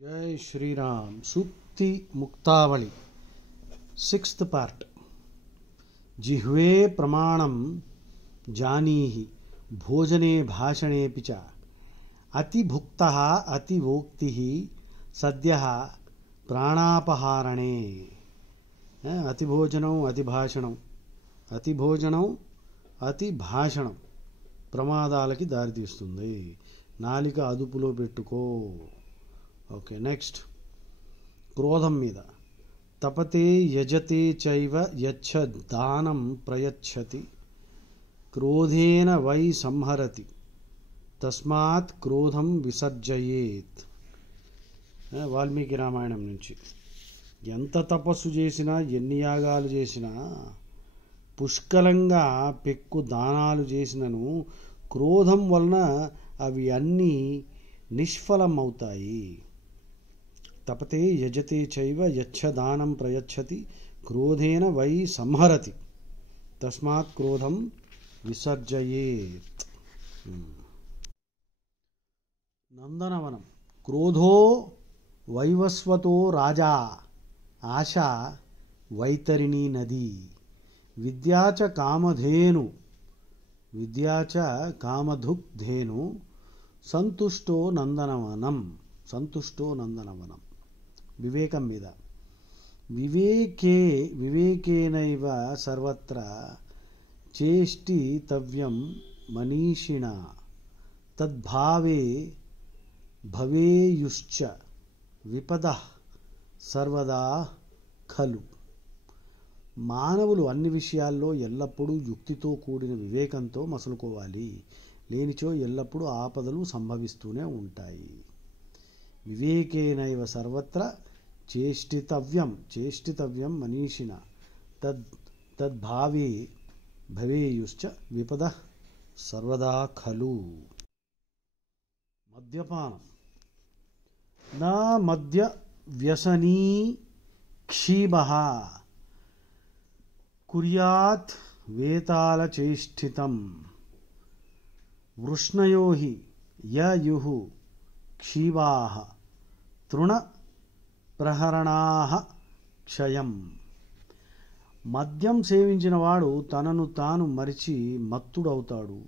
జై శ్రీరామ్. సూక్తి ముక్తావళి 6th part. జిహ్వే ప్రమాణం జానీహి భోజనే భాషణేపి చ అతిభుక్తః అతివోక్తిః సద్యః ప్రాణాపహారణే. అతిభోజనం అతి భాషణం ప్రమాదాలకి దారితీస్తుంది. నాలిక అదుపులో పెట్టుకో. ఓకే, నెక్స్ట్ క్రోధం మీద. తపతే యజతే చైవ యచ్చ దానం ప్రయచ్చతి క్రోధేన వై సంహరతి తస్మాత్ క్రోధం విసర్జయేత్. వాల్మీకి రామాయణం నుంచి. ఎంత తపస్సు చేసినా, ఎన్ని యాగాలు చేసినా, పుష్కలంగా పెక్కు దానాలు చేసినను క్రోధం వలన అవి అన్నీ నిష్ఫలం అవుతాయి. తపతే యజతే చైవ యచ్చ దానం ప్రయచ్చతి క్రోధేన వై సంహరతి తస్మాత్ క్రోధం విసర్జయేత్. నందనవనం. క్రోధో వైవస్వతో రాజా ఆశ వైతరిణీ నదీ విద్యా చ కామధుగ్ధేను సంతుష్టో నందనవనం. వివేకం మీద. వివేకేనైవ సర్వత్ర చేష్టితవ్యం మనీషిణా తద్భావే భవేయుశ్చ విపదః సర్వదా ఖలు. మానవులు అన్ని విషయాల్లో ఎల్లప్పుడూ యుక్తితో కూడిన వివేకంతో మసలుకోవాలి. లేనిచో ఎల్లప్పుడూ ఆపదలు సంభవిస్తూనే ఉంటాయి. వివేకేనైవ సర్వత్ర చేష్టితవ్యం మనీషిణ తద్భావే భవేయుశ్చ విపదః సర్వదా ఖలు. మద్యపానం. నా మద్య వ్యసనీ క్షీభః కుర్యాత్ వేతాళచేష్టితం వృష్ణయో హి యయుః క్షీవాః తృణ ప్రహరణాః క్షయం. మద్యం సేవించినవాడు తనను తాను మరిచి మత్తుడవుతాడు,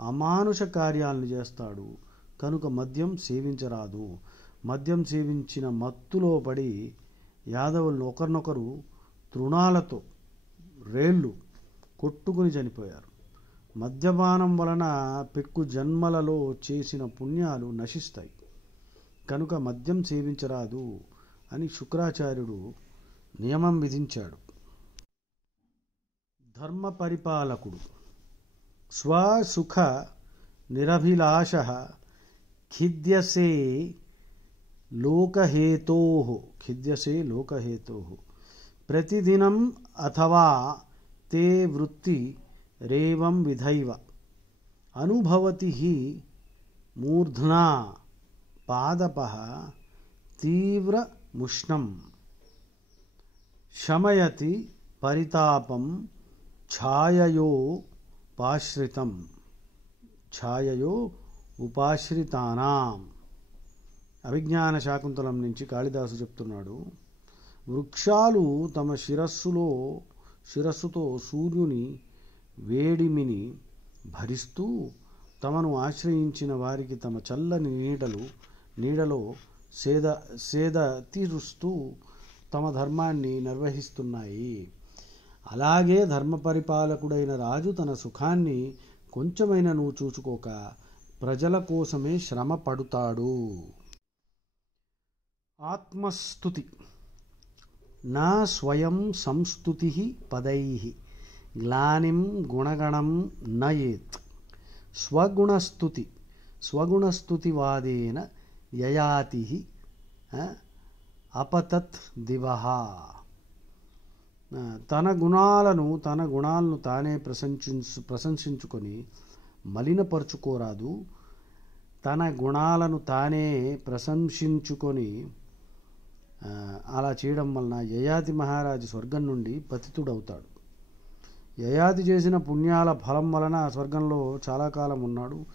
అమానుష కార్యాలను చేస్తాడు. కనుక మద్యం సేవించరాదు. మద్యం సేవించిన మత్తులో పడి యాదవులు ఒకరినొకరు తృణాలతో రేళ్ళు కొట్టుకుని చనిపోయారు. మద్యపానం వలన పెక్కు జన్మలలో చేసిన పుణ్యాలు నశిస్తాయి. కనుక మద్యం సేవించరాదు అని శుక్రాచార్యుడు నియమం విధించాడు. ధర్మ పరిపాలకుడు. స్వసుఖ నిరభిలాషః ఖిద్యసే లోకహేతోః ప్రతిదినం అథవా తే వృత్తి రేవం విధైవ అనుభవతి హి మూర్ధ్నా పాదపః తీవ్రముష్ణం శమయతి పరితాపం ఛాయయో ఉపాశ్రితానాం. అభిజ్ఞాన శాకుంతలం నుంచి కాళిదాసు చెప్తున్నాడు. వృక్షాలు తమ శిరస్సుతో సూర్యుని వేడిమిని భరిస్తూ తమను ఆశ్రయించిన వారికి తమ చల్లని నీడలో సేద తీరుస్తూ తమ ధర్మాన్ని నిర్వహిస్తున్నాయి. అలాగే ధర్మ పరిపాలకుడైన రాజు తన సుఖాన్ని కొంచెమైనా నువ్వు చూసుకోక ప్రజల కోసమే శ్రమ పడుతాడు. ఆత్మస్తుతి. నా స్వయం సంస్తుతిః పదైః గ్లానిం గుణగణం నయేత్. స్వగుణస్తుతివాదేన యయాతి అపతత్ దివః. తన గుణాలను తానే ప్రశంసించుకొని మలినపరుచుకోరాదు. తన గుణాలను తానే ప్రశంసించుకొని అలా చేయడం వలన యయాతి మహారాజు స్వర్గం నుండి పతితుడవుతాడు. యయాతి చేసిన పుణ్యాల ఫలం వలన స్వర్గంలో చాలా కాలం ఉన్నాడు.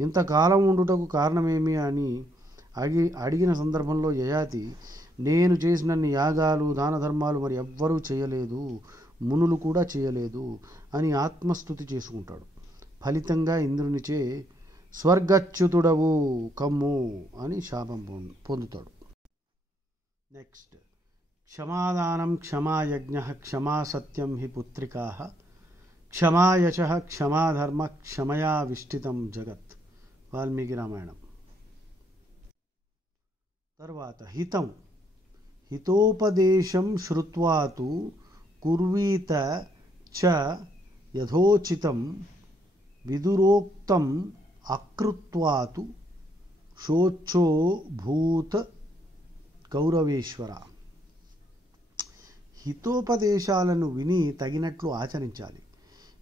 ఇంతకాలం ఉండుటకు కారణమేమి అని అడిగిన సందర్భంలో యయాతి, నేను చేసినన్ని యాగాలు దాన ధర్మాలు మరి ఎవ్వరూ చేయలేదు, మునులు కూడా చేయలేదు అని ఆత్మస్తుతి చేసుకుంటాడు. ఫలితంగా ఇంద్రునిచే స్వర్గచ్యుతుడవు కమ్ము అని శాపం పొందుతాడు. నెక్స్ట్, క్షమాదానం క్షమాయజ్ఞ క్షమా సత్యం హి పుత్రికా క్షమాయశ క్షమాధర్మ క్షమయా విష్టితం జగత్. వాల్మీకి రామాయణం. తర్వాత హితం, హితోపదేశం శ్రుత్వాతు కుర్వీత చ యథోచితం విదురోక్తం అకృత్వాతు శోచో భూత కౌరవేశ్వర. హితోపదేశాలను విని తగినట్లు ఆచరించాలి.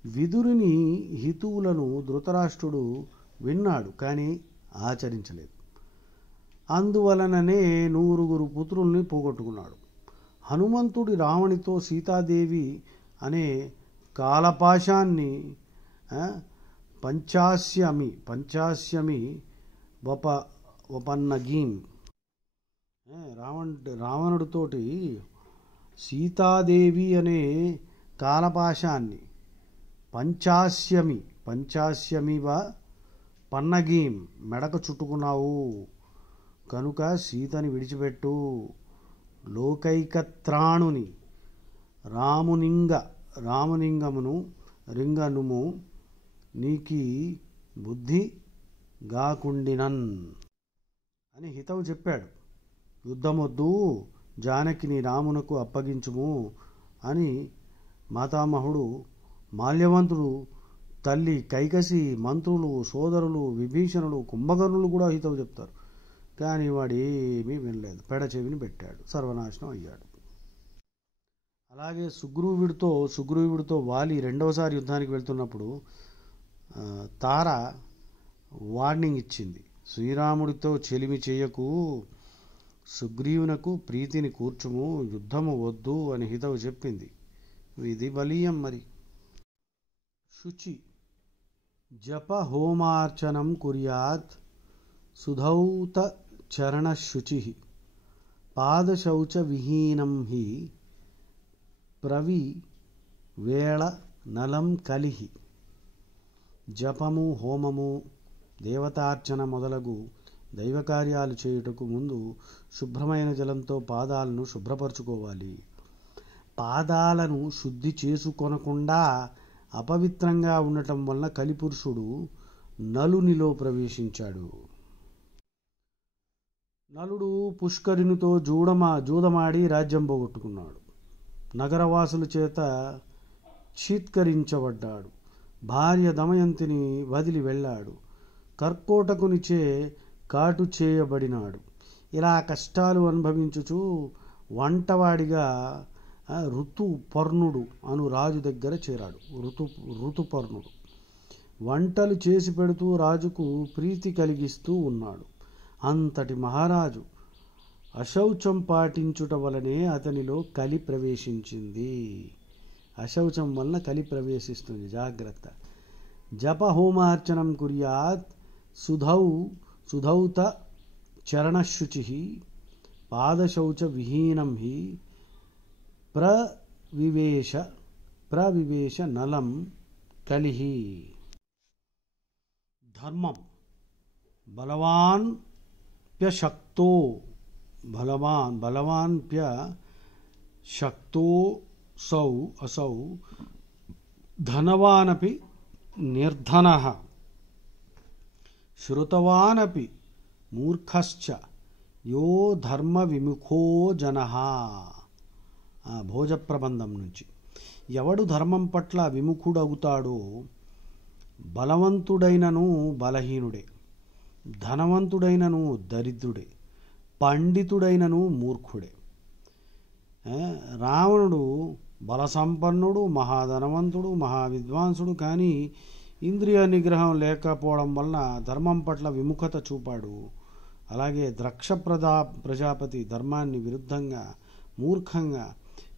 విదురుని హితువులను ధృతరాష్ట్రుడు విన్నాడు, కానీ ఆచరించలేదు. అందువలననే 9 పుత్రుల్ని పోగొట్టుకున్నాడు. హనుమంతుడి రావణితో సీతాదేవి అనే కాలపాశాన్ని పంచాస్యమి వపన్నగీం, రావణుడితోటి సీతాదేవి అనే కాలపాశాన్ని పంచాస్యమివ పన్నగీం మెడకు చుట్టుకున్నావు కనుక సీతని విడిచిపెట్టు. లోకైకత్రాణుని రామునింగమును రింగనుము నీకి బుద్ధి గాకుండినన్ అని హితవు చెప్పాడు. యుద్ధమొద్దు, జానకిని రామునకు అప్పగించుము అని మాతామహుడు మాల్యవంతుడు, తల్లి కైకసి, మంత్రులు, సోదరులు, విభీషణుడు, కుంభకర్ణులు కూడా హితవు చెప్తారు. కానీ వాడేమీ వినలేదు, పెడచెవిని పెట్టాడు, సర్వనాశనం అయ్యాడు. అలాగే సుగ్రీవుడితో వాలి రెండవసారి యుద్ధానికి వెళ్తున్నప్పుడు తార వార్నింగ్ ఇచ్చింది. శ్రీరాముడితో చెలిమి చేయకు, సుగ్రీవునకు ప్రీతిని కూర్చుము, యుద్ధము వద్దు అని హితవు చెప్పింది. ఇది బలీయం. మరి శుచి, జప హోమార్చనం కుర్యాత్ సుధౌత చరణశుచి పాదశౌచ విహీనం హి ప్రవివేళ నలం కలిహి. జపము, హోమము, దేవతార్చన మొదలగు దైవకార్యాలు చేయుటకు ముందు శుభ్రమైన జలంతో పాదాలను శుభ్రపరచుకోవాలి. పాదాలను శుద్ధి చేసుకొనకుండా అపవిత్రంగా ఉండటం వలన కలిపురుషుడు నలునిలో ప్రవేశించాడు. నలుడు పుష్కరునితో జూదమాడి రాజ్యం పోగొట్టుకున్నాడు. నగరవాసుల చేత చీత్కరించబడ్డాడు. భార్య దమయంతిని వదిలి వెళ్ళాడు. కర్కోటకునిచే కాటు చేయబడినాడు. ఇలా కష్టాలు అనుభవించుచు వంటవాడిగా ఋతుపర్ణుడు అను రాజు దగ్గర చేరాడు. ఋతుపర్ణుడు వంటలు చేసి పెడుతూ రాజుకు ప్రీతి కలిగిస్తూ ఉన్నాడు. అంతటి మహారాజు అశౌచం పాటించుట వలనే అతనిలో కలి ప్రవేశించింది. అశౌచం వలన కలి ప్రవేశిస్తుంది, జాగ్రత్త. జప హోమార్చనం కుర్యాత్ సుధౌత చరణశుచి పాదశౌచ విహీనం హి ప్రవివేశ నలం కలిహి. ధర్మం, బలవాన్ప్యశక్తో అసౌ ధనవానపి నిర్ధనః శ్రుతవానపి మూర్ఖశ్చ యో ధర్మ విముఖో జనః. భోజప్రబంధం నుంచి. ఎవడు ధర్మం పట్ల విముఖుడవుతాడో బలవంతుడైనను బలహీనుడే, ధనవంతుడైనను దరిద్రుడే, పండితుడైనను మూర్ఖుడే. రావణుడు బలసంపన్నుడు, మహాధనవంతుడు, మహావిద్వాంసుడు, కానీ ఇంద్రియ నిగ్రహం లేకపోవడం వలన ధర్మం పట్ల విముఖత చూపాడు. అలాగే ద్రక్ష ప్రజాపతి ధర్మాన్ని విరుద్ధంగా మూర్ఖంగా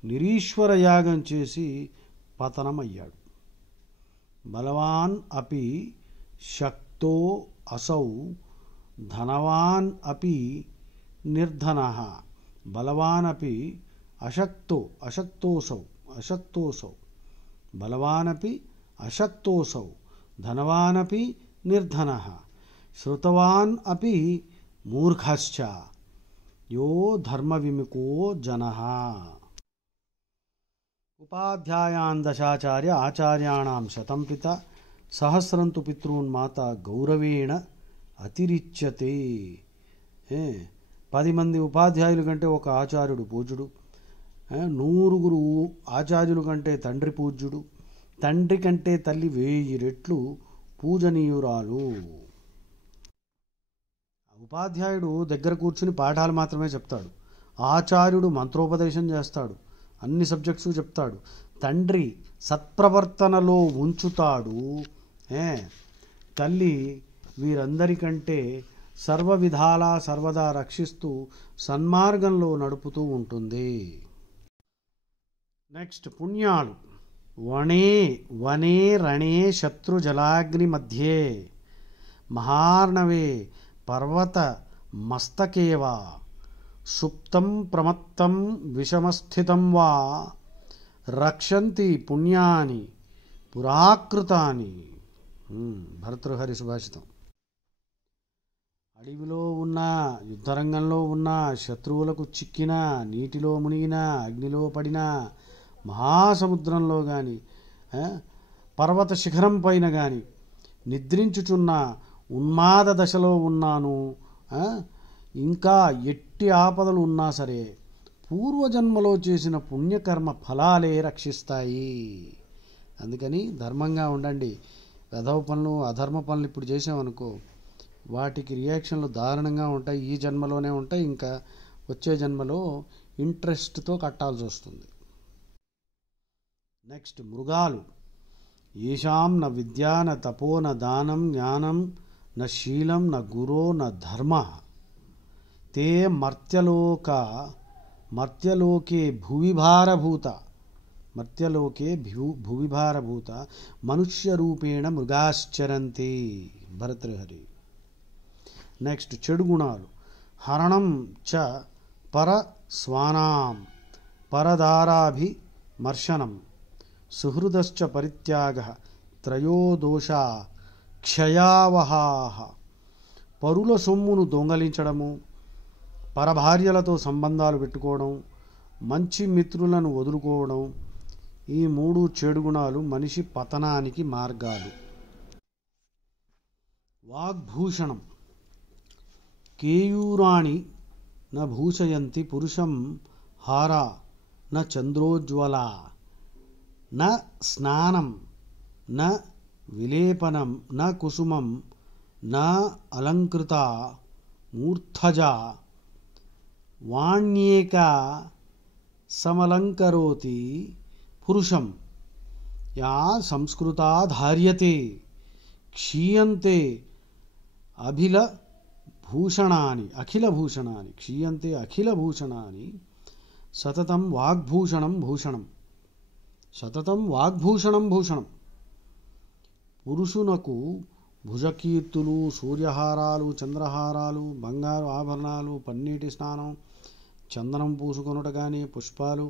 నిరీశ్వర యాగం చేసి పతనమయ్యాడు. బలవాన్ అపి శక్తో అసౌ ధనవాన్ అపి నిర్ధనః బలవాన్ అపి అశక్తోసౌ బలవాన్ అపి అశక్తోసౌ ధనవాన్ అపి నిర్ధనః శ్రుతవాన్ అపి మూర్ఖశ్చ యో ధర్మ విముఖో జనః. ఉపాధ్యాయాన్ దశాచార్య ఆచార్యాణం శతం పిత సహస్రం తు పితॄన్ మాత గౌరవేణ అతిరిచ్యతే. 10 మంది ఉపాధ్యాయుల కంటే ఒక ఆచార్యుడు పూజ్యుడు, 100 ఆచార్యుల కంటే తండ్రి పూజ్యుడు, తండ్రి కంటే తల్లి 1000 రెట్లు పూజనీయురాలు. ఉపాధ్యాయుడు దగ్గర కూర్చుని పాఠాలు మాత్రమే చెప్తాడు, ఆచార్యుడు మంత్రోపదేశం చేస్తాడు, అన్ని సబ్జెక్ట్స్ చెప్తాడు, తండ్రి సత్ప్రవర్తనలో ఉంచుతాడు, తల్లి వీరందరికంటే సర్వ విధాలా సర్వదా రక్షిస్తూ సన్మార్గంలో నడుపుతూ ఉంటుంది. నెక్స్ట్ పుణ్యాలు. వనే రణే శత్రుజలాగ్ని మధ్యే మహార్ణవే పర్వత మస్తకేవా సుప్తం ప్రమత్తం విషమస్థితం వా రక్షంతి పుణ్యాని పురాకృతాని. భర్తృహరి సుభాషితం. అడవిలో ఉన్న, యుద్ధరంగంలో ఉన్న, శత్రువులకు చిక్కిన, నీటిలో మునిగిన, అగ్నిలో పడిన, మహాసముద్రంలో కానీ, పర్వత శిఖరం పైన కానీ నిద్రించుచున్న, ఉన్మాద దశలో ఉన్నాను, ఇంకా ఎట్టి ఆపదలు ఉన్నా సరే పూర్వజన్మలో చేసిన పుణ్యకర్మ ఫలాలే రక్షిస్తాయి. అందుకని ధర్మంగా ఉండండి. వెధవ పనులు, అధర్మ పనులు ఇప్పుడు చేసామనుకో, వాటికి రియాక్షన్లు దారుణంగా ఉంటాయి. ఈ జన్మలోనే ఉంటాయి, ఇంకా వచ్చే జన్మలో ఇంట్రెస్ట్తో కట్టాల్సి వస్తుంది. నెక్స్ట్ మృగాలు. ఏషాం న విద్యా న తపో న దానం జ్ఞానం న శీలం న గురో న ధర్మ తే మర్త్యలోకే భువిభారభూత మనుష్యరూపేణ మృగాశ్చరంతి. భరతృహరి. నెక్స్ట్ చెడు గుణాలు. హరణం చ పరస్వానాం పరదారాభిమర్శనం సుహృదశ్చ పరిత్యాగః త్రయోదోషా క్షయావహాః. పరుల సొమ్మును దొంగలించడము, పరభార్యలతో సంబంధాలు పెట్టుకోవడం, మంచి మిత్రులను వదులుకోవడం, ఈ 3 చెడు గుణాలు మనిషి పతనానికి మార్గాలు. వాగ్భూషణం. కేయూరాణి న భూషయంతి పురుషం హారా న చంద్రోజ్వలా న స్నానం న విలేపనం న కుసుమం న అలంకృత మూర్ధజా వాణ్యేక సమలంకరోతి పురుషం యా సంస్కృతా ధార్యతే క్షీయంతే అఖిల భూషణాని సతతం వాగ్భూషణం భూషణం. పురుషునకు భుజకీర్తులు, సూర్యహారాలు, చంద్రహారాలు, బంగారు ఆభరణాలు, పన్నీటి స్నానం, చందనం పూసుకొనుట కానీ, పుష్పాలు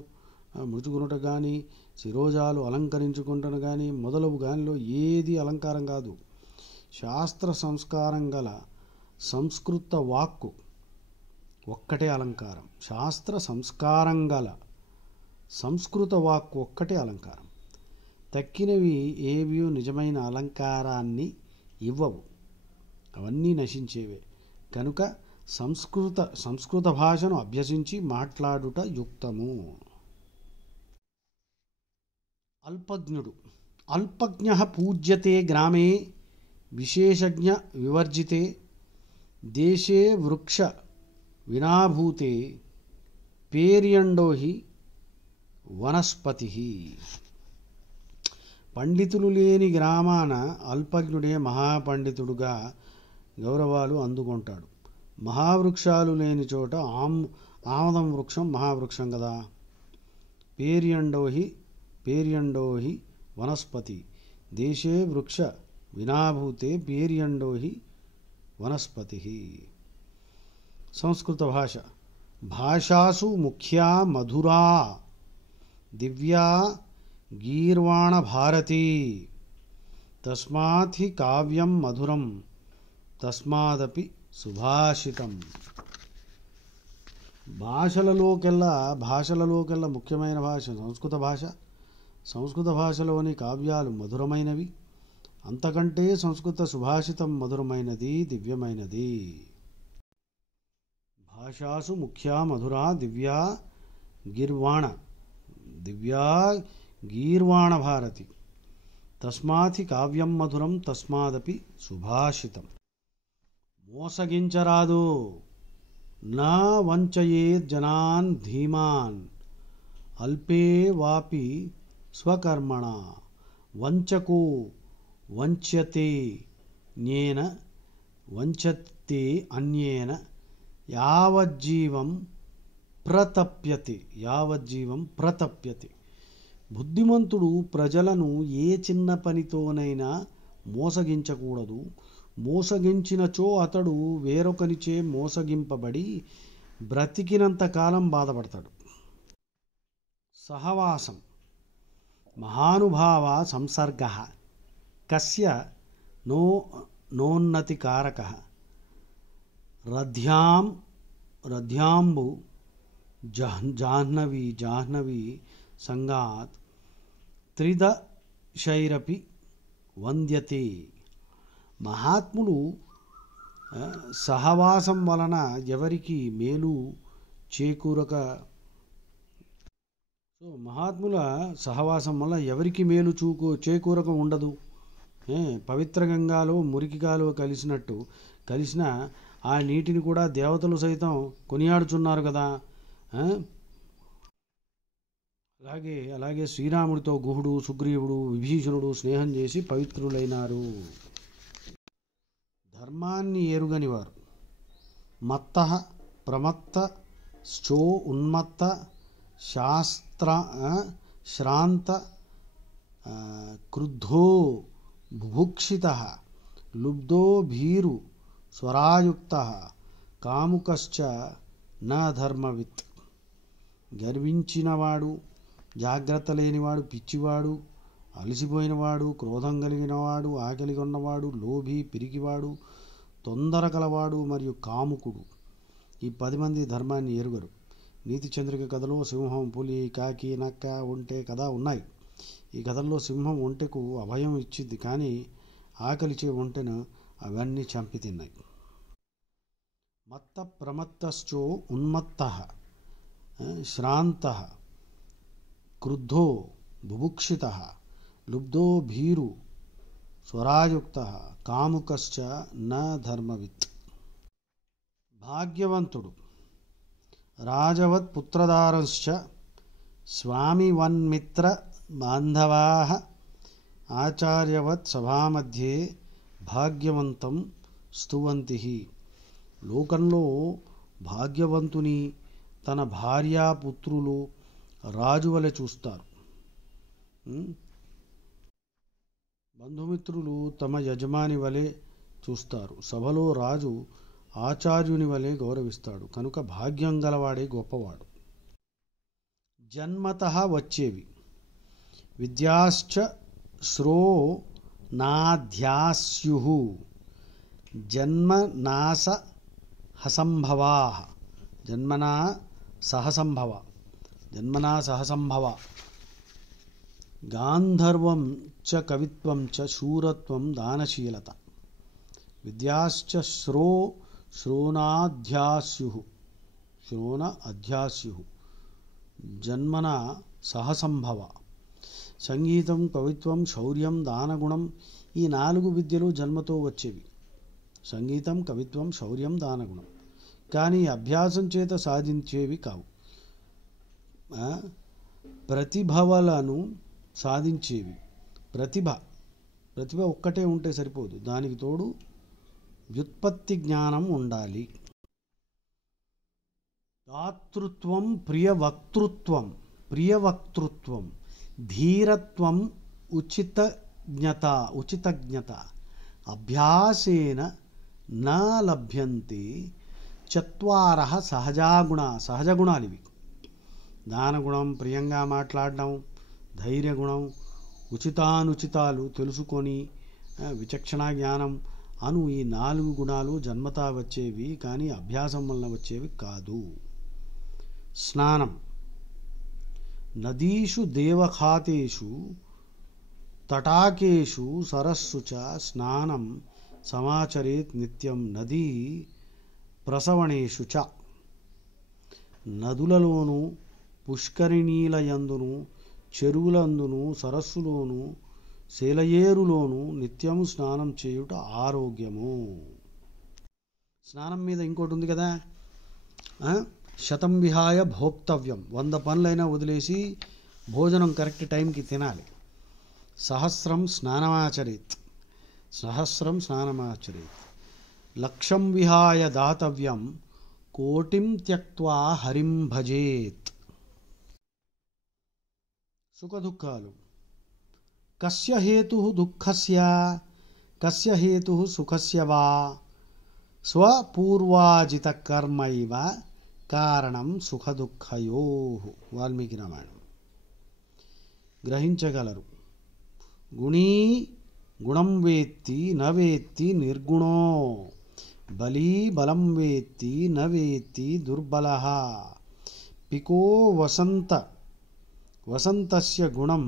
ముడుచుకొనుట కానీ, శిరోజాలు అలంకరించుకుంటుట కానీ మొదలవు గానిలో ఏది అలంకారం కాదు. శాస్త్ర సంస్కారం గల సంస్కృత వాక్కు ఒక్కటే అలంకారం. శాస్త్ర సంస్కారం గల సంస్కృత వాక్కు ఒక్కటే అలంకారం. తక్కినవి ఏవి నిజమైన అలంకారాన్ని ఇవ్వవు, అవన్నీ నశించేవే. కనుక సంస్కృత భాషను అభ్యసించి మాట్లాడుట యుక్తము. అల్పజ్ఞుడు. అల్పజ్ఞః పూజ్యతే గ్రామే విశేషజ్ఞ వివర్జితే దేశే వృక్ష వినాభూతే పేర్యండో హి వనస్పతి. పండితులు లేని గ్రామాన అల్పజ్ఞుడే మహాపండితుడుగా గౌరవాలు అందుకుంటాడు. మహావృక్షాలు లేని చోట ఆమదం వృక్షం మహావృక్షం కదా. పేర్యండో హి వనస్పతి దేశే వృక్ష వినాభూతే పేర్యండో హి వనస్పతి. సంస్కృత భాష. భాషాసు ముఖ్యా మధురా దివ్యా గీర్వాణ భారతి తస్మాత్ హి కావ్యం మధురం తస్మాదపి సుభాషితం. భాషలలోకెల్లా ముఖ్యమైన భాష సంస్కృత భాష. సంస్కృత భాషలోని కావ్యాలు మధురమైనవి. అంతకంటే సంస్కృత సుభాషితం మధురమైనది, దివ్యమైనది. భాషాసు ముఖ్యా మధురా దివ్యా గీర్వాణ భారతి తస్మాత్ కావ్యం మధురం తస్మాదపి సుభాషితం. మోసగించరాదు. నా వంచయేజ్జనాన్ ధీమాన్ అల్పే వాపి స్వకర్మణ వంచకో వంచ్యతే అన్యేన యావజ్జీవం ప్రతప్యతే. బుద్ధిమంతుడు ప్రజలను ఏ చిన్న పనితోనైనా మోసగించకూడదు. మోసగించినచో అతడు వేరొకనిచే మోసగింపబడి బ్రతికినంత కాలం బాధపడతాడు. సహవాసం. మహానుభావ సంసర్గ కస్య నోన్నతికారక రథ్యాంబు జాహ్నవీ సంగాత్ త్రిదశైరపి వంద్యతే. మహాత్ములు సహవాసం వలన ఎవరికి మేలు చేకూరక మహాత్ముల సహవాసం వల్ల ఎవరికి మేలు చేకూరక ఉండదు. పవిత్ర గంగాలో మురికిగాలో కలిసిన ఆ నీటిని కూడా దేవతలు సైతం కొనియాడుచున్నారు కదా. అలాగే శ్రీరాముడితో గుహుడు, సుగ్రీవుడు, విభీషణుడు స్నేహం చేసి పవిత్రులైనారు. ధర్మాన్ని ఎరుగనివారు. మత్త ప్రమత్త శ్చో ఉన్మత్త శ్రాంత క్రుద్ధో బుభుక్షిత లుబ్ధో భీరు స్వరాయుక్త కాముకశ్చ న ధర్మవిత్. గర్వించినవాడు, జాగ్రత్త లేనివాడు, పిచ్చివాడు, అలసిపోయినవాడు, క్రోధం కలిగినవాడు, ఆకలి కొన్నవాడు, లోభి, పిరికివాడు, తొందర కలవాడు మరియు కాముకుడు. ఈ 10 మంది ధర్మాన్ని ఎరుగరు. నీతి చంద్రిక కథలో సింహం, పులి, కాకి, నక్క, ఒంటె కథ ఉన్నాయి. ఈ కథల్లో సింహం ఒంటెకు అభయం ఇచ్చింది, కానీ ఆకలిచే ఒంటెను అవన్నీ చంపి తిన్నాయి. మత్త ప్రమత్తశ్చో ఉన్మత్త శ్రాంత క్రుద్ధో బుభుక్షిత లుబ్ధో భీరు స్వరాయుక్త కాముకశ్చ న ధర్మవిత్. భాగ్యవంతుడు. రాజవత్ పుత్రదారంశ్చ స్వామివన్మిత్ర బాంధవాః ఆచార్యవత్ సభామధ్యే భాగ్యవంతం స్తువంతి. లోకంలో భాగ్యవంతుని తన భార్యాపుత్రులు రాజువలె చూస్తారు. బంధుమిత్రులు తమ యజమాని వలె చూస్తారు. సభలో రాజు ఆచార్యుని వలె గౌరవిస్తాడు. కనుక భాగ్యం గలవాడే గొప్పవాడు. జన్మతః వచ్చేవి. విద్యాశ్చ శ్రో నాధ్యాస్యుః జన్మనాస హసంభవాః జన్మనా సహసంభవ గాంధర్వం చ కవిత్వం చ శూరత్వం దానశీలత. విద్యాశ్చ శ్రోణ అధ్యాస్యుః జన్మన సహసంభవ. సంగీతం, కవిత్వం, శౌర్యం, దానగుణం ఈ 4 విద్యలు జన్మతో వచ్చేవి. సంగీతం, కవిత్వం, శౌర్యం, దానగుణం. కానీ అభ్యాసం చేత సాధించేవి కావు. ప్రతిభలను సాధించేవి. ప్రతిభ ఒక్కటే ఉంటే సరిపోదు, దానికి తోడు వ్యుత్పత్తి జ్ఞానం ఉండాలి. దాతృత్వం, ప్రియవక్తృత్వం, ధీరత్వం, ఉచితజ్ఞత అభ్యాసేన నా లభ్యంతే చత్వారః సహజగుణాలు ఇవి. దానగుణం, ప్రియంగా మాట్లాడడం, ధైర్యగుణం, ఉచితానుచితాలు తెలుసుకొని విచక్షణ జ్ఞానం అను ఈ 4 గుణాలు జన్మతా వచ్చేవి, కానీ అభ్యాసం వలన వచ్చేవి కాదు. స్నానం. నదీషు దేవఖాతేషు తటాకేషు సరస్సు చ స్నానం సమాచరేత్ నిత్యం నదీ ప్రసవణేషు చ. నదులలోను, పుష్కరిణీలయందును, చెరువులందును, సరస్సులోను, శేలయేరులోను నిత్యము స్నానం చేయుట ఆరోగ్యము. స్నానం మీద ఇంకోటి ఉంది కదా, శతం విహాయ భోక్తవ్యం. 100 పనులైనా వదిలేసి భోజనం కరెక్ట్ టైంకి తినాలి. సహస్రం స్నానమాచరేత్. లక్షం విహాయ దాతవ్యం. కోటిం త్యక్త్వా హరిం భజేత్. సుఖదుఖాలు. కస్య హేతుః దుఃఖస్య కస్య హేతుః సుఖస్య వా స్వపూర్వాజిత కర్మైవ కారణం సుఖదుఃఖయోః. వాల్మీకి రామాయణం. గ్రహించగలరు. గుణీ గుణం వేత్తి న వేత్తి నిర్గుణో, బలీ బలం వేత్తి న వేత్తి దుర్బలః. పికో వసంతస్య గుణం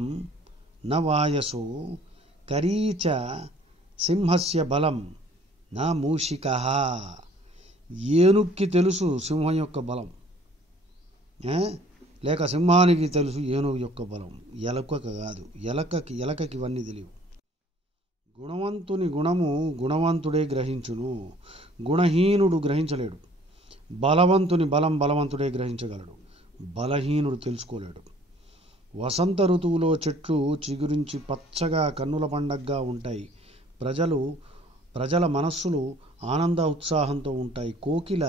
న వాయసో, కరీచ సింహస్య బలం నా మూషికః. ఏనుక్కి తెలుసు సింహం యొక్క బలం, లేక సింహానికి తెలుసు ఏనుగు యొక్క బలం. ఎలుకకు కాదు. ఎలకకి ఇవన్నీ తెలియవు. గుణవంతుని గుణము గుణవంతుడే గ్రహించును, గుణహీనుడు గ్రహించలేడు. బలవంతుని బలం బలవంతుడే గ్రహించగలడు, బలహీనుడు తెలుసుకోలేడు. వసంత ఋతువులో చెట్లు చిగురించి పచ్చగా కన్నుల పండగగా ఉంటాయి. ప్రజల మనస్సులు ఆనంద ఉత్సాహంతో ఉంటాయి. కోకిల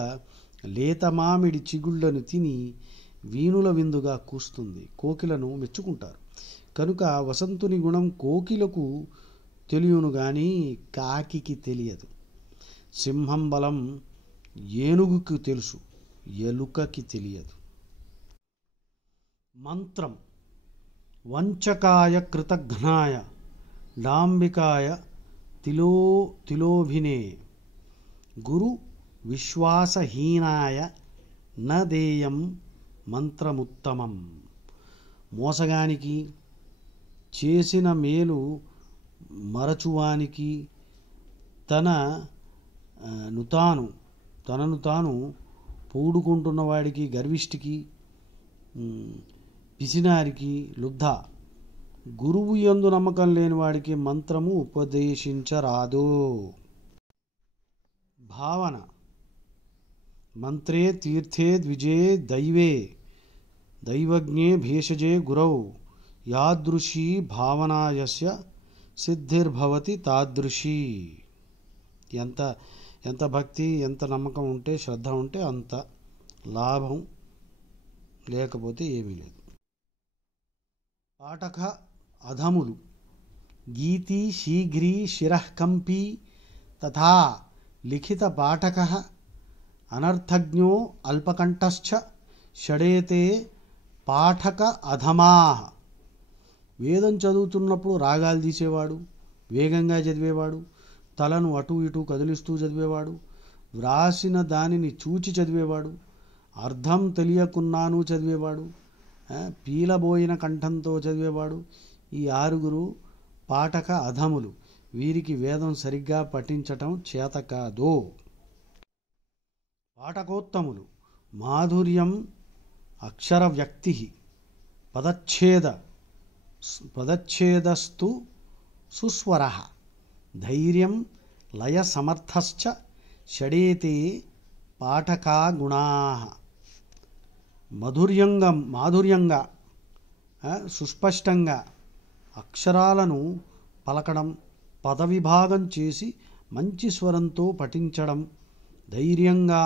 లేత మామిడి చిగుళ్లను తిని వీణుల విందుగా కూస్తుంది. కోకిలను మెచ్చుకుంటారు. కనుక వసంతుని గుణం కోకిలకు తెలియను గాని కాకికి తెలియదు. సింహం బలం ఏనుగుకి తెలుసు, ఎలుకకి తెలియదు. మంత్రం. వంచకాయ కృతఘ్నాయ డాంబికాయ తిలోభినే, గురు విశ్వాసహీనాయ న దేయం మంత్రముత్తమం. మోసగానికి, చేసిన మేలు మరచువానికి, తనను తాను పూడుకుంటున్నవాడికి, గర్విష్ఠికి, పిసినారికి, లుబ్ధ, గురువు యందు నమ్మకం లేని వాడికి మంత్రము ఉపదేశించరాదు. భావన. మంత్రే తీర్థే ద్విజే దైవే దైవజ్ఞే భేషజే గురౌ యాదృశీ భావనాయస్య సిద్ధిర్భవతి తాదృశీ. ఎంత భక్తి, ఎంత నమ్మకం ఉంటే, శ్రద్ధ ఉంటే అంత లాభం, లేకపోతే ఏమీ లేదు. పాఠక అధములు. గీతి శీఘ్రీ శిరఃకంపీ తథా లిఖిత పాఠకః అనర్థజ్ఞో అల్పకంఠశ్చ షడేతే పాఠక అధమాః. వేదం చదువుతున్నప్పుడు రాగాలు తీసేవాడు, వేగంగా చదివేవాడు, తలను అటు ఇటు కదిలిస్తూ చదివేవాడు, వ్రాసిన దానిని చూచి చదివేవాడు, అర్థం తెలియకున్నాను చదివేవాడు, పీలబోయిన కంఠంతో చదివేవాడు. ఈ 6 పాఠక అధములు. వీరికి వేదం సరిగ్గా పఠించటం చేత కాదు. పాఠకోత్తములు. మాధుర్యం అక్షర వ్యక్తి పదచ్ఛేదస్తు సుస్వరః ధైర్యం లయ సమర్థశ్చ షడేతే పాఠకా గుణాః. మాధుర్యంగా సుస్పష్టంగా అక్షరాలను పలకడం, పదవిభాగం చేసి మంచి స్వరంతో పఠించడం, ధైర్యంగా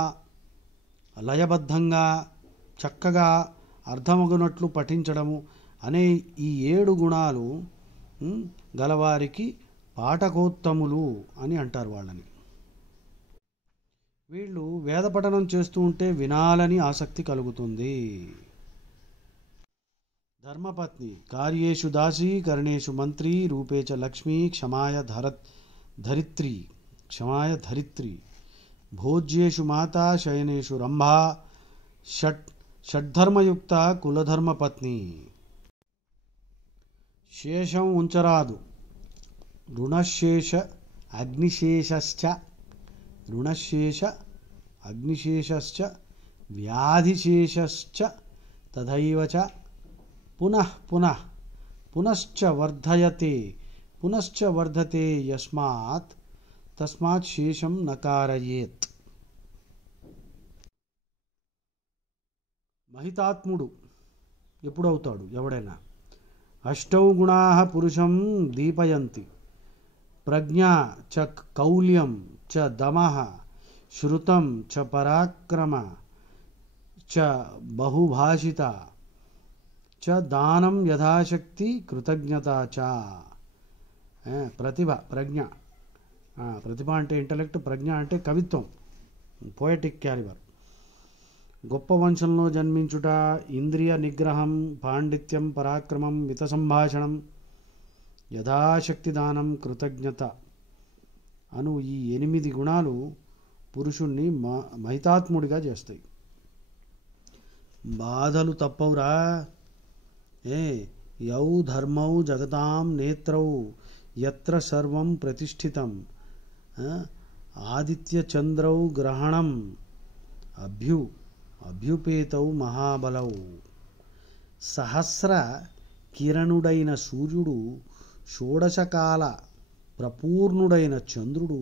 లయబద్ధంగా చక్కగా అర్థమగునట్లు పఠించడము అనే ఈ 7 గుణాలు గలవారికి పాఠకోత్తములు అని అంటారు వాళ్ళని. వీళ్ళు వేద పఠనం చేస్తూ ఉంటే వినాలని ఆసక్తి కలుగుతుంది. ధర్మపత్ని కార్యేషు దాసీ కర్ణేషు మంత్రి రూపే చ లక్ష్మీ క్షమాయ ధరిత్రి భోజ్యేషు మాతా శయనేషు రంభా షడ్ధర్మయుక్త కులధర్మపత్ని. శేషం ఉంచరాదు, రుణశేష అగ్నిశేషశ్చ వ్యాధిశేషశ్చ తథైవ చ పునః పునశ్చ వర్ధతే తస్మాత్ శేషం నకారయేత్. మహితాత్ముడు ఎప్పుడవుతాడు ఎవడైనా? అష్టౌ గుణాః పురుషం దీపయంతి ప్రజ్ఞా చ కౌల్యం చ దమః శ్రుతం చ పరాక్రమ చ బహుభాషిత చ దానం యథాశక్తి కృతజ్ఞత చ. ప్రతిభ అంటే ఇంటలెక్ట్, ప్రజ్ఞ అంటే కవిత్వం, పోయటిక్ క్యాలిబర్. గొప్ప వంశంలో జన్మించుట, ఇంద్రియ నిగ్రహం, పాండిత్యం, పరాక్రమం, మిత సంభాషణం, యథాశక్తి దానం, కృతజ్ఞత అను ఈ 8 గుణాలు పురుషుణ్ణి మహితాత్ముడిగా చేస్తాయి. బాధలు తప్పవురా. యౌ ధర్మౌ జగతాం నేత్రౌ యత్ర సర్వం ప్రతిష్ఠితం ఆదిత్య చంద్రౌ గ్రహణం అభ్యుపేతౌ మహాబలౌ. సహస్ర కిరణుడైన సూర్యుడు, షోడశకాల ప్రపూర్ణుడైన చంద్రుడు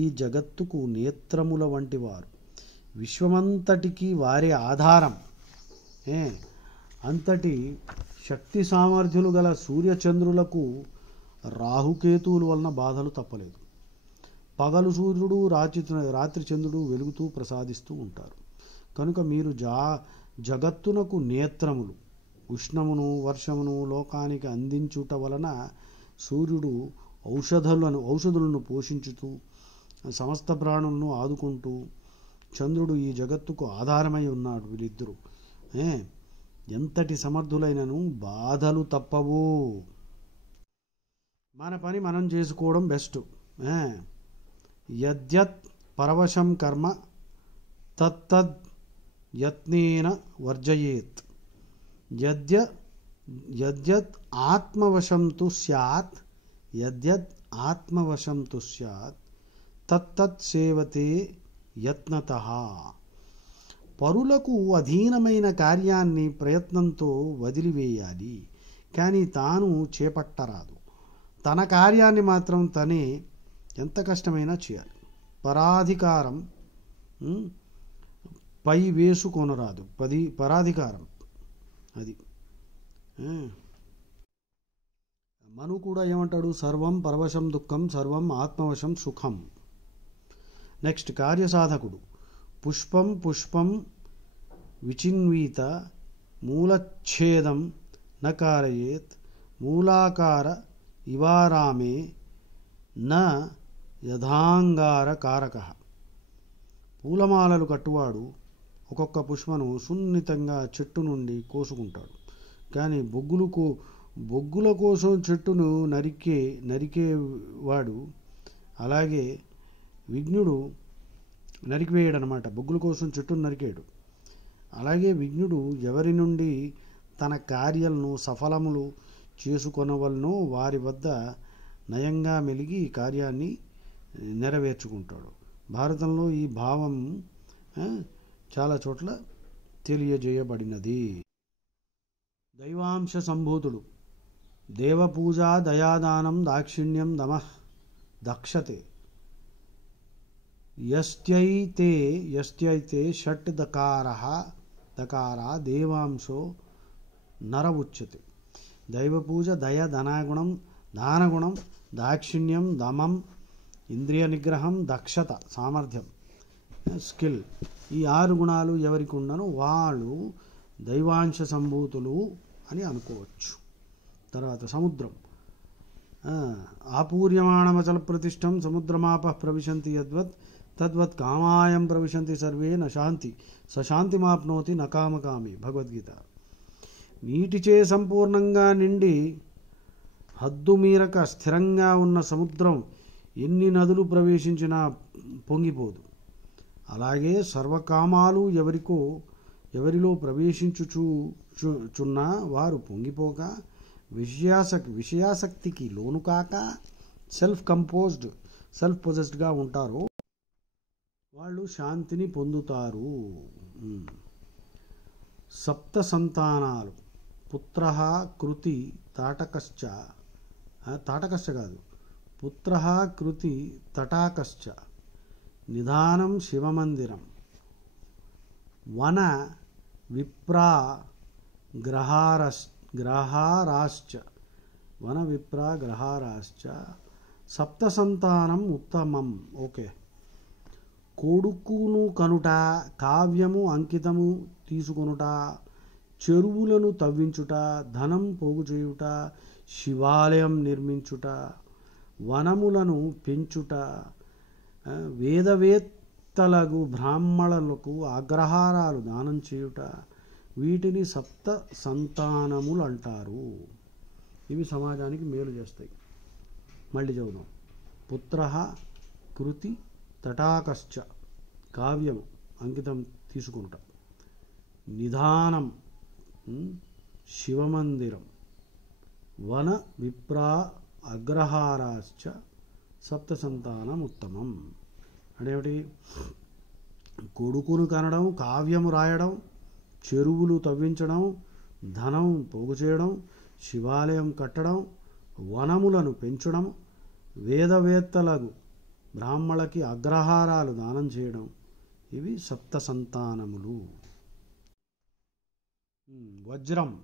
ఈ జగత్తుకు నేత్రముల వంటివారు. విశ్వమంతటికి వారే ఆధారం. అంతటి శక్తి సామర్థ్యులు గల సూర్యచంద్రులకు రాహుకేతువుల వలన బాధలు తప్పలేదు. పగలు సూర్యుడు, రాత్రి చంద్రుడు వెలుగుతూ ప్రసాదిస్తూ ఉంటారు. కనుక మీరు జగత్తునకు నేత్రములు. ఉష్ణమును, వర్షమును లోకానికి అందించుట వలన సూర్యుడు ఔషధులను పోషించుతూ సమస్త ప్రాణులను ఆదుకుంటూ, చంద్రుడు ఈ జగత్తుకు ఆధారమై ఉన్నాడు. వీళ్ళిద్దరూ ఎంతటి సమర్థులైనను బాధలు తప్పవు. మన పని మనం చేసుకోవడం బెస్ట్. యద్యత్ పరవశం కర్మ తత్తద్ యత్నేన వర్జయేత్. యద్యత్ ఆత్మవశం తు స్యాత్ తత్తత్ సేవతే యత్నతః. పరులకు అధీనమైన కార్యాన్ని ప్రయత్నంతో వదిలివేయాలి, కానీ తాను చేపట్టరాదు. తన కార్యాన్ని మాత్రం తనే ఎంత కష్టమైనా చేయాలి. పరాధికారం పై వేసుకొనరాదు. పరాధికారం అది. మను కూడా ఏమంటాడు? సర్వం పరవశం దుఃఖం, సర్వం ఆత్మవశం సుఖం. నెక్స్ట్ కార్యసాధకుడు. పుష్పం విచిన్వీత మూలచ్ఛేదం నకారయేత్ మూలాకార ఇవారామే న యథాంగార కారక. పూలమాలలు కట్టువాడు ఒక్కొక్క పుష్పను సున్నితంగా చెట్టు నుండి కోసుకుంటాడు, కానీ బొగ్గుల కోసం చెట్టును నరికేవాడు అలాగే విఘ్నుడు నరికివేయడు అనమాట. బొగ్గుల కోసం చెట్టును నరికేయడు. అలాగే విఘ్నుడు ఎవరి నుండి తన కార్యాలను సఫలములు చేసుకొనవలనో వారి వద్ద నయంగా మెలిగి కార్యాన్ని నెరవేర్చుకుంటాడు. భారతంలో ఈ భావం చాలా చోట్ల తెలియజేయబడినది. దైవాంశ సంభూతుడు. దేవపూజ, దయాదానం, దాక్షిణ్యం, దమః దక్షతే. యస్త్యైతే షట్ దకారా దేవాంశో నర ఉచ్యతే. దైవపూజ, దయ, దానగుణం, దాక్షిణ్యం, దమం, ఇంద్రియ నిగ్రహం, దక్షత, సామర్థ్యం, స్కిల్, ఈ 6 గుణాలు ఎవరికి ఉండనో వాళ్ళు దైవాంశ సంభూతులు అని అనుకోవచ్చు. తర్వాత సముద్రం. ఆపూర్యమాణమచల ప్రతిష్టం సముద్రమాప ప్రవిశంతి యద్వత్ తద్వత్ కామాయం ప్రవిశంతి సర్వే న శాంతి సశాంతిమాప్నోతి న కామకామి. భగవద్గీత. నీటిచే సంపూర్ణంగా నిండి హద్దు మీరక స్థిరంగా ఉన్న సముద్రం ఎన్ని నదులు ప్రవేశించినా పొంగిపోదు. అలాగే సర్వకామాలు ఎవరిలో ప్రవేశించుచున్నా వారు పొంగిపోక విషయాసక్తికి లోను కాక సెల్ఫ్ పొజెస్డ్గా ఉంటారో వాళ్ళు శాంతిని పొందుతారు. సప్త సంతానాలు పుత్ర కృతి తాటకశ్చ కాదు, పుత్ర కృతి తటాకశ్చ నిధానం శివమందిరం వన విప్రా గ్రహారాశ్చ సప్త సంతానం ఉత్తమం. ఓకే. కొడుకును కనుట, కావ్యము అంకితము తీసుకొనుట, చెరువులను తవ్వించుట, ధనం పోగు చేయుట, శివాలయం నిర్మించుట, వనములను పెంచుట, వేదవేత్తలకు బ్రాహ్మణులకు అగ్రహారాలు దానం చేయుట, వీటిని సప్త సంతానములు అంటారు. ఇవి సమాజానికి మేలు చేస్తాయి. మళ్ళీ చదువుదాం. పుత్ర కృతి తటాకశ్చ కావ్యం అంకితం తీసుకుంటాం, నిధానం శివమందిరం, వన విప్రా అగ్రహారాశ్చ సప్త సంతానం ఉత్తమం. అంటే కొడుకును కనడం, కావ్యము రాయడం, చెరువులు తవ్వించడం, ధనం పోగు చేయడం, శివాలయం కట్టడం, వనములను పెంచడం, వేదవేత్తలకు బ్రాహ్మణులకి అగ్రహారాలు దానం చేయడం, ఇవి సప్త సంతానములు. వజ్రం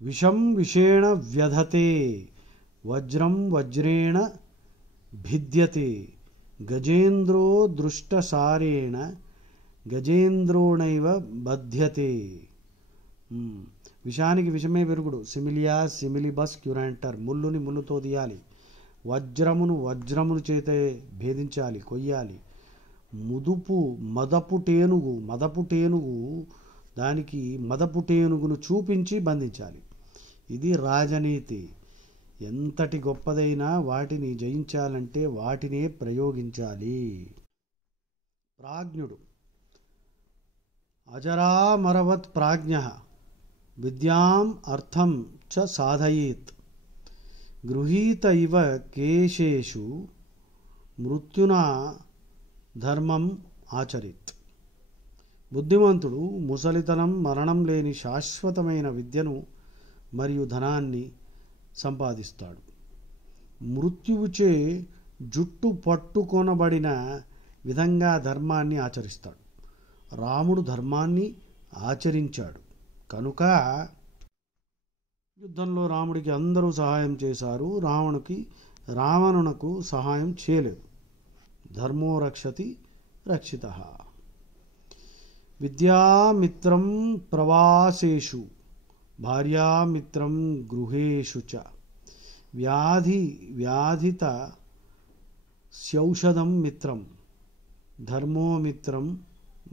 విషం విషేణ వ్యధతే, వజ్రం వజ్రేణ భిద్యతే, గజేంద్రో దృష్టసారేణ గజేంద్రోణైవ బధ్యతే. విషానికి విషమే విరుగుడు. సిమిలియా సిమిలిబస్ క్యురాంటర్. ముళ్ళుని ముళ్ళుతో తీయాలి, వజ్రమును చేతే భేదించాలి, కొయ్యాలి. మదపు టేనుగు దానికి మదపు టేనుగును చూపించి బంధించాలి. ఇది రాజనీతి. ఎంతటి గొప్పదైనా వాటిని జయించాలంటే వాటినే ప్రయోగించాలి. ప్రాజ్ఞుడు అజరామరవత్ ప్రాజ్ఞ విద్యాం అర్థం చ సాధయేత్, గృహీత ఇవ కేశేషు మృత్యునా ధర్మం ఆచరిత్. బుద్ధిమంతుడు ముసలితనం మరణం లేని శాశ్వతమైన విద్యను మరియు ధనాన్ని సంపాదిస్తాడు. మృత్యువుచే జుట్టు పట్టుకొనబడిన విధంగా ధర్మాన్ని ఆచరిస్తాడు. రాముడు ధర్మాన్ని ఆచరించాడు కనుక యుద్ధంలో రాముడికి అందరూ సహాయం చేశారు, రావణునకు సహాయం చేయలేదు. ధర్మో రక్షతి రక్షితః. విద్యామిత్రం ప్రవాసేషు భార్యామిత్రం గృహేషు చ, వ్యాధిత స్యౌషధం మిత్రం ధర్మోమిత్రం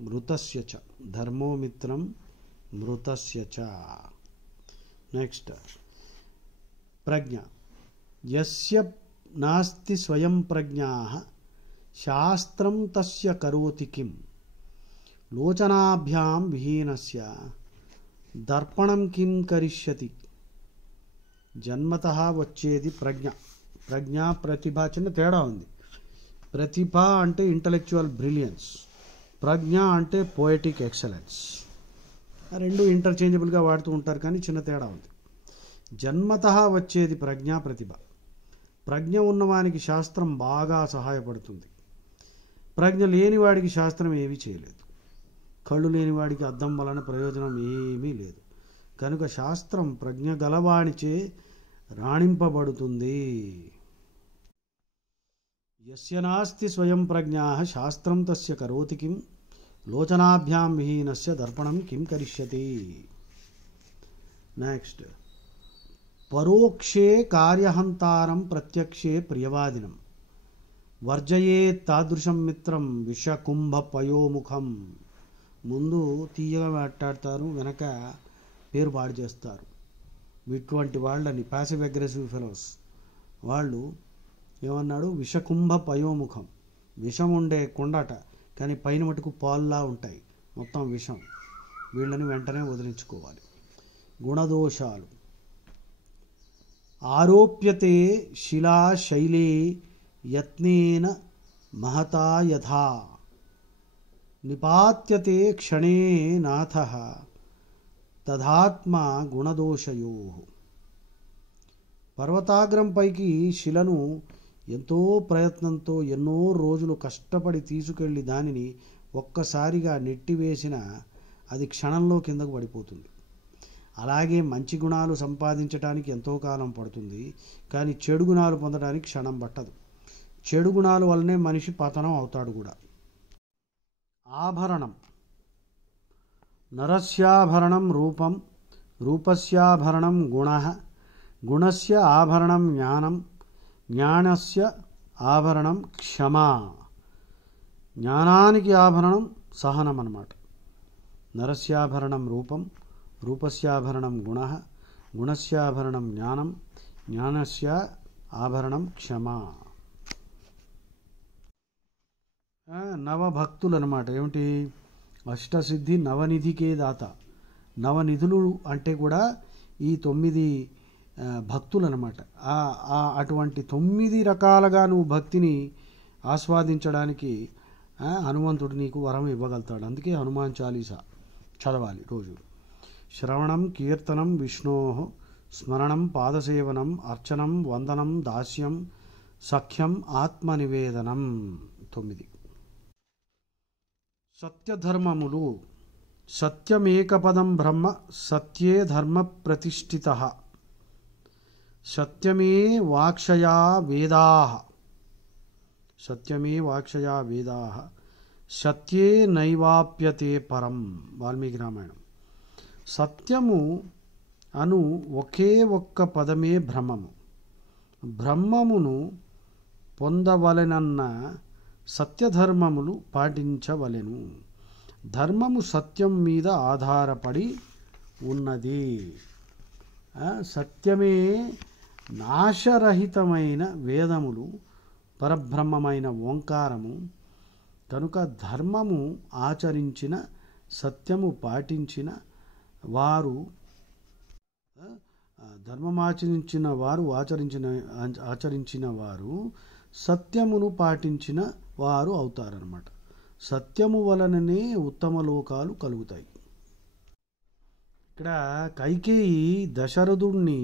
మృతస్య చ. నెక్స్ట్ ప్రజ్ఞ. యస్య నాస్తి స్వయం ప్రజ్ఞాః శాస్త్రం తస్య కరోతి కిం, లోచనాభ్యాం విహీనస్య దర్పణం కిం కరిష్యతి. జన్మతః వచ్చేది ప్రజ్ఞ. ప్రతిభ చిన్న తేడా ఉంది. ప్రతిభ అంటే ఇంటలెక్చువల్ బ్రిలియన్స్, ప్రజ్ఞ అంటే పోయటిక్ ఎక్సలెన్స్. రెండు ఇంటర్చేంజబుల్గా వాడుతూ ఉంటారు కానీ చిన్న తేడా ఉంది. జన్మతః వచ్చేది ప్రతిభ. ప్రజ్ఞ ఉన్నవానికి శాస్త్రం బాగా సహాయపడుతుంది. ప్రజ్ఞ లేనివాడికి శాస్త్రం ఏమీ చేయలేదు. కళ్ళు లేనివాడికి అద్దం వలన ప్రయోజనం ఏమీ లేదు. కనుక శాస్త్రం ప్రజ్ఞ గలవానిచే రాణింపబడుతుంది. యస్య నాస్తి స్వయం ప్రజ్ఞాః శాస్త్రం తస్య కరోతి కిం, లోచనాభ్యాం విహీనస్య దర్పణం కిం కరిష్యతి. నెక్స్ట్ పరోక్షే కార్యహంతారం ప్రత్యక్షే ప్రియవాదినం. వర్జయే తాదృశం మిత్రం విషకుంభ పయోముఖం. ముందు తీయగా మాట్లాడతారు, వెనక పేరు పాడు చేస్తారు. ఇటువంటి వాళ్ళని ప్యాసివ్ అగ్రెసివ్ ఫెలోస్ వాళ్ళు ఏమన్నాడు, విషకుంభ పయోముఖం. విషం ఉండే కొండట, కానీ పైన మటుకు పాల్లా ఉంటాయి, మొత్తం విషం. వీళ్ళని వెంటనే వదిలించుకోవాలి. గుణదోషాలు. ఆరోప్యతే శిలా శైలే యత్నేన మహతా యథా నిపాత్యతే క్షణే నాథః తదాత్మ గుణదోషయో. పర్వతాగ్రం పైకి శిలను ఎంతో ప్రయత్నంతో ఎన్నో రోజులు కష్టపడి తీసుకెళ్లి దానిని ఒక్కసారిగా నెట్టివేసిన అది క్షణంలో కిందకు పడిపోతుంది. అలాగే మంచి గుణాలు సంపాదించడానికి ఎంతో కాలం పడుతుంది, కానీ చెడు గుణాలు పొందడానికి క్షణం పట్టదు. చెడు గుణాల వల్లనే మనిషి పతనం అవుతాడు కూడా. ఆభరణం. నరస్యాభరణం రూపం, రూపస్యాభరణం గుణః, గుణస్య ఆభరణం జ్ఞానం, జ్ఞానస్య ఆభరణం క్షమా. జ్ఞానానికి ఆభరణం సహనం అన్నమాట. నరస్యాభరణం రూపం, రూపస్యాభరణం గుణః, గుణస్యాభరణం జ్ఞానం, జ్ఞానస్య ఆభరణం క్షమా. నవభక్తులు అన్నమాట. ఏమిటి? అష్టసిద్ధి నవనిధికే దాత. నవనిధులు అంటే కూడా ఈ 9 భక్తులు అన్నమాట. అటువంటి 9 రకాలుగా నువ్వు భక్తిని ఆస్వాదించడానికి హనుమంతుడు నీకు వరం ఇవ్వగలుగుతాడు. అందుకే హనుమాన్ చాలీసా చదవాలి రోజు. శ్రవణం కీర్తనం విష్ణోః, స్మరణం పాదసేవనం, అర్చనం వందనం దాస్యం, సఖ్యం ఆత్మనివేదనం. 9. సత్యధర్మములు. సత్యమేకపదం బ్రహ్మ, సత్యే ధర్మ ప్రతిష్ఠితః, సత్యమే వాక్షయా వేదాః, సత్యమే వాక్షయా వేదాః, సత్యే నైవాప్యతే పరం. వాల్మీకి రామాయణం. సత్యము అను ఒకే ఒక్క పదమే బ్రహ్మము. బ్రహ్మమును పొందవలెనన్న సత్యధర్మములు పాటించవలెను. ధర్మము సత్యం మీద ఆధారపడి ఉన్నది. సత్యమే నాశరహితమైన వేదములు, పరబ్రహ్మమైన ఓంకారము. కనుక ధర్మము ఆచరించిన, సత్యము పాటించిన వారు, ధర్మమాచరించిన వారు, ఆచరించిన వారు సత్యమును పాటించిన వారు అవుతారన్నమాట. సత్యము వలననే ఉత్తమ లోకాలు కలుగుతాయి. ఇక్కడ కైకేయి దశరథుడిని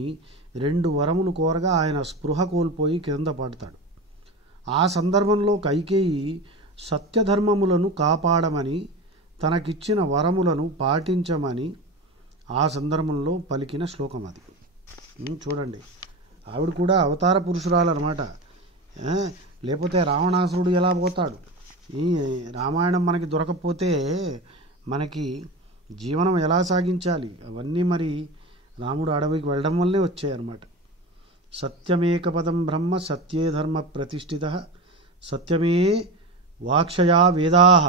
2 వరములు కోరగా ఆయన స్పృహ కోల్పోయి కింద పడతాడు. ఆ సందర్భంలో కైకేయి సత్యధర్మములను కాపాడమని, తనకిచ్చిన వరములను పాటించమని ఆ సందర్భంలో పలికిన శ్లోకం అది. చూడండి, ఆవిడ కూడా అవతార పురుషురాలు అనమాట. లేకపోతే రావణాసురుడు ఎలా పోతాడు? ఈ రామాయణం మనకి దొరకకపోతే మనకి జీవనం ఎలా సాగించాలి? అవన్నీ మరి రాముడు అడవికి వెళ్ళడం వల్లే వచ్చాయన్నమాట. సత్యమేకపదం బ్రహ్మ, సత్యే ధర్మ ప్రతిష్ఠితః, సత్యమే వాక్షయా వేదాః,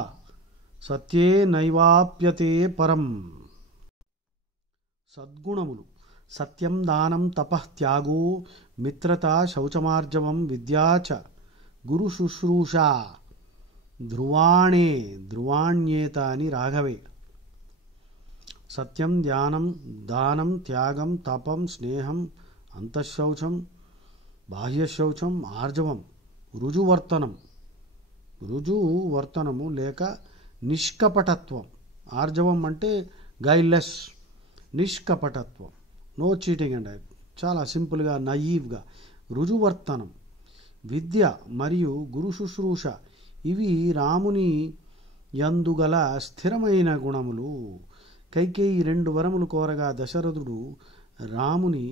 సత్యే నైవాప్యతే పరం. సద్గుణములు. సత్యం దానం తపః త్యాగో మిత్రత శౌచమార్జవం విద్యా చ గురు శుశ్రూష ధ్రువాణే ధ్రువాణ్యేతాని రాఘవే. సత్యం ధ్యానం దానం త్యాగం తపం స్నేహం అంతఃశౌచం బాహ్యశౌచం ఆర్జవం రుజువర్తనం. రుజువర్తనము లేక నిష్కపటత్వం. ఆర్జవం అంటే గైడ్లెస్. నిష్కపటత్వం, నో చీటింగ్ అండ్ చాలా సింపుల్గా, నయీవ్గా. రుజువర్తనం. విద్య మరియు గురు శుశ్రూష ఇవి రాముని యందుగల స్థిరమైన గుణములు. కైకేయి 2 వరములు కోరగా దశరథుడు రాముని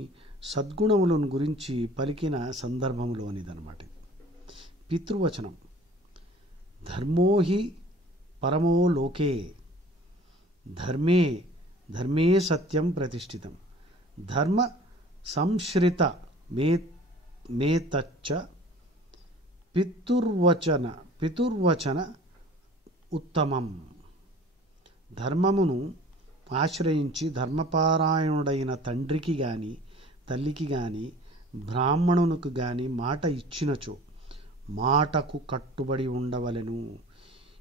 సద్గుణములను గురించి పలికిన సందర్భంలోనిదన్నమాట. పితృవచనం. ధర్మో హి పరమో లోకే, ధర్మే ధర్మే సత్యం ప్రతిష్ఠితం, ధర్మ సంశ్రిత మేతచ్చ పితుర్వచన ఉత్తమం. ధర్మమును ఆశ్రయించి ధర్మపారాయణుడైన తండ్రికి గాని తల్లికి గాని బ్రాహ్మణునికి గాని మాట ఇచ్చినచో మాటకు కట్టుబడి ఉండవలెను.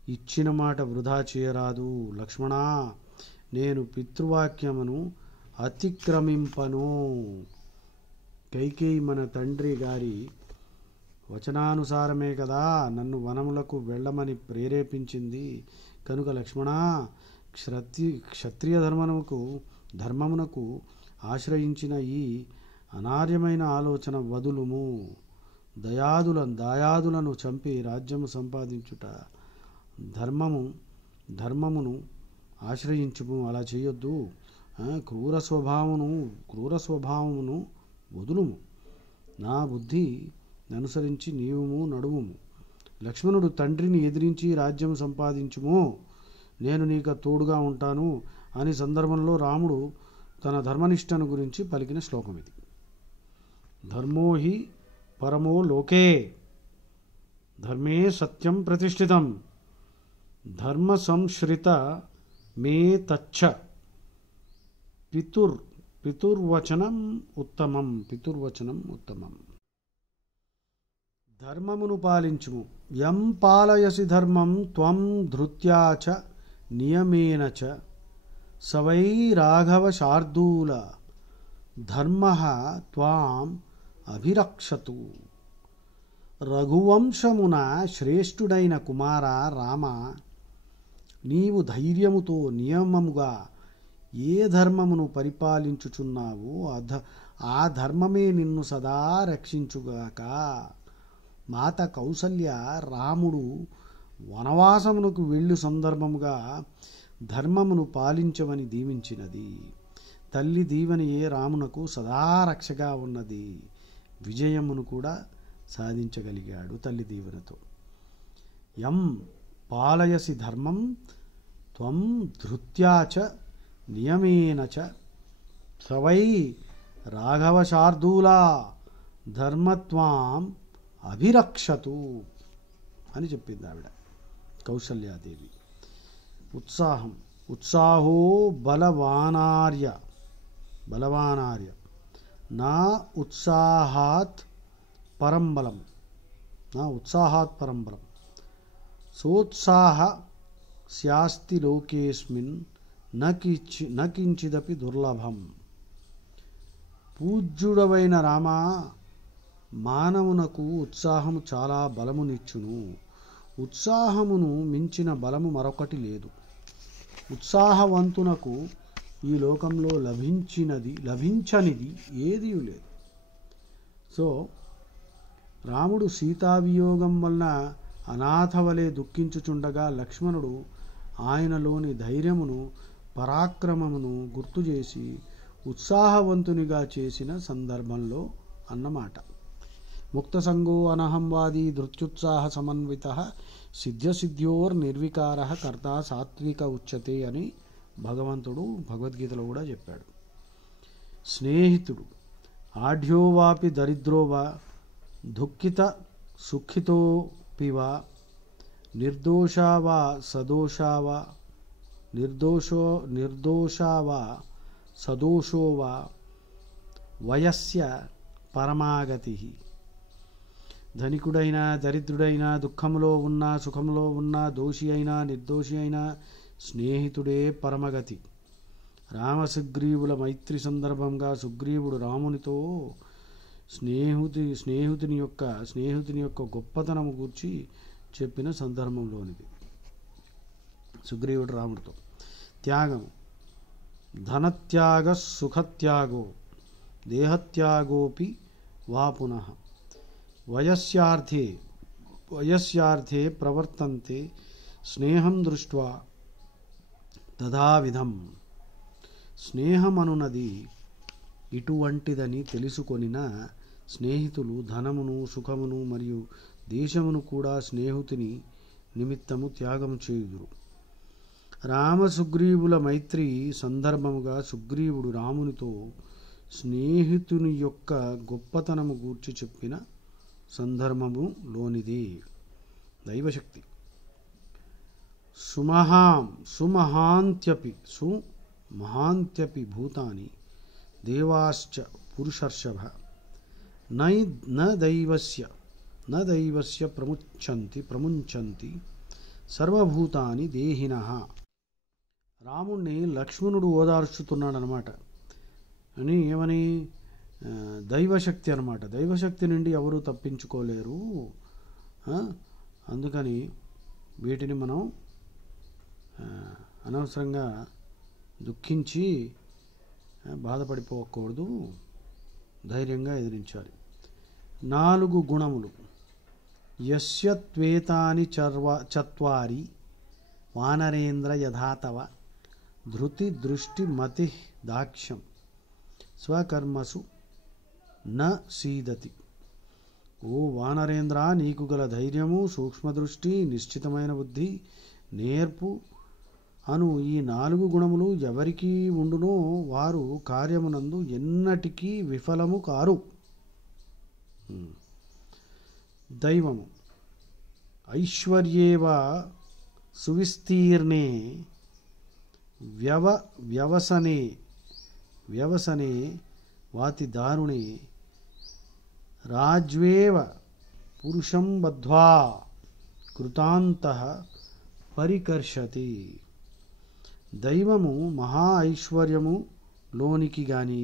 ఇచ్చిన మాట వృధా చేయరాదు. లక్ష్మణా, నేను పితృవాక్యమును అతిక్రమింపను. కైకేయి మన తండ్రి గారి వచనానుసారమే కదా నన్ను వనములకు వెళ్ళమని ప్రేరేపించింది. కనుక లక్ష్మణా, క్షత్రియ ధర్మమునకు ఆశ్రయించిన ఈ అనార్యమైన ఆలోచన వదులుము. దాయాదులను చంపి రాజ్యము సంపాదించుట ధర్మమును ఆశ్రయించుము. అలా చేయొద్దు. క్రూర స్వభావమును వదులుము. నా బుద్ధి అనుసరించి నీవుము నడువుము. లక్ష్మణుడు తండ్రిని ఎదిరించి రాజ్యం సంపాదించుము, నేను నీకు తోడుగా ఉంటాను అని సందర్భంలో రాముడు తన ధర్మనిష్టను గురించి పలికిన శ్లోకం ఇది. ధర్మో హి పరమో లోకే ధర్మే సత్యం ప్రతిష్ఠితం ధర్మ సంశ్రిత మే తచ్చ పితుర్వచనం ఉత్తమం. ధర్మమును పాలించుము. యం పాలయసి ధర్మం త్వం ధృత్యా చ నియమేన చ సవై రాఘవ శార్దూల ధర్మః త్వాం అభిరక్షతు. రఘువంశమున శ్రేష్ఠుడైన కుమార రామ, నీవు ధైర్యముతో నియమముగా ఏ ధర్మమును పరిపాలించుచున్నావో ఆ ధర్మమే నిన్ను సదా రక్షించుగాక. మాత కౌసల్య రాముడు వనవాసమునకు వెళ్ళు సందర్భముగా ధర్మమును పాలించవని దీవించినది. తల్లి దీవెనయే రామునకు సదా రక్షగా ఉన్నది. విజయమును కూడా సాధించగలిగాడు తల్లి దీవెనతో. యం పాలయసి ధర్మం త్వం ధృత్యా చ నియమేన చ సవై రాఘవ శార్దూలా ధర్మత్వాం అభిరక్షతు అని చెప్పింది ఆవిడ కౌసల్యాదేవి. ఉత్సాహో బలవానార్య నా ఉత్సాహాత్ పరం బలం సోత్సాహ స్యాస్తి లోకేస్మిన్ నకించిదపి దుర్లభం. పూజ్యుడవైన రామా, మానవునకు ఉత్సాహము చాలా బలమునిచ్చును. ఉత్సాహమును మించిన బలము మరొకటి లేదు. ఉత్సాహవంతునకు ఈ లోకంలో లభించనిది ఏదీ లేదు. సో రాముడు సీతావియోగం వలన అనాథవలే దుఃఖించుచుండగా లక్ష్మణుడు ఆయనలోని ధైర్యమును పరాక్రమమును గుర్తు చేసి ఉత్సాహవంతునిగా చేసిన సందర్భంలో అన్నమాట. ముక్తసంగో అనహంవాది ధృత్యుత్సాహ సమన్వితః సిద్ధ్యోర్నిర్వికారః కర్త సాత్విక ఉచ్యతే అని భగవంతుడు భగవద్గీతలో కూడా చెప్పాడు. స్నేహితుడు ఆఢ్యో వాపి దరిద్రో వా దుఃఖిత సుఖితోపి వా నిర్దోషా వా సదోషో వా వయస్య పరమాగతి. ధనికుడైనా దరిద్రుడైనా దుఃఖంలో ఉన్నా సుఖంలో ఉన్నా దోషి అయినా నిర్దోషి అయినా స్నేహితుడే పరమగతి. రామసుగ్రీవుల మైత్రి సందర్భంగా సుగ్రీవుడు రామునితో స్నేహితుని యొక్క గొప్పతనము గూర్చి చెప్పిన సందర్భంలోనిది. సుగ్రీవుడు రాముడితో త్యాగము ధనత్యాగ సుఖత్యాగో దేహత్యాగోపి వా పునః వయస్యార్థే ప్రవర్తంతే స్నేహం దృష్ట్వా తథావిధం. స్నేహమనున్నది ఇటువంటిదని తెలుసుకొనిన స్నేహితులు ధనమును సుఖమును మరియు దేశమును కూడా స్నేహితుని నిమిత్తము త్యాగము చేయుదురు. రామసుగ్రీవుల మైత్రి సందర్భముగా సుగ్రీవుడు రామునితో స్నేహితుని యొక్క గొప్పతనము గూర్చి చెప్పిన సందర్భములోనిది దైవశక్తి. సుమహాంత్యపి భూతాని దేవాశ్చ పురుషర్షభ న దైవస్య ప్రముంచంతి సర్వభూతాని దేహినః. రాముణ్ణి లక్ష్మణుడు ఓదార్చుతున్నాడనమాట. అని ఏమని? దైవశక్తి అనమాట. దైవశక్తి నుండి ఎవరు తప్పించుకోలేరు. అందుకని వీటిని మనం అనవసరంగా దుఃఖించి బాధపడిపోకూడదు, ధైర్యంగా ఎదిరించాలి. 4 గుణములు. యస్య త్వేతాని చత్వారి వానరేంద్ర యథాతవ ధృతి దృష్టి మతి దాక్ష్యం స్వకర్మసు న సీదతి. ఓ వానరేంద్ర, నీకు గల ధైర్యము, సూక్ష్మదృష్టి, నిశ్చితమైన బుద్ధి, నేర్పు అను ఈ 4 గుణములు ఎవరికి ఉండునో వారు కార్యమునందు ఎన్నటికీ విఫలము కారు. దైవము ఐశ్వర్యేవ సువిస్తీర్ణే వ్యవసనే వాతి దారుణే రాజ్వేవ పురుషం బద్ధ్వా కృతాంతః పరికర్షతి. దైవము మహా ఐశ్వర్యము లోనికి గాని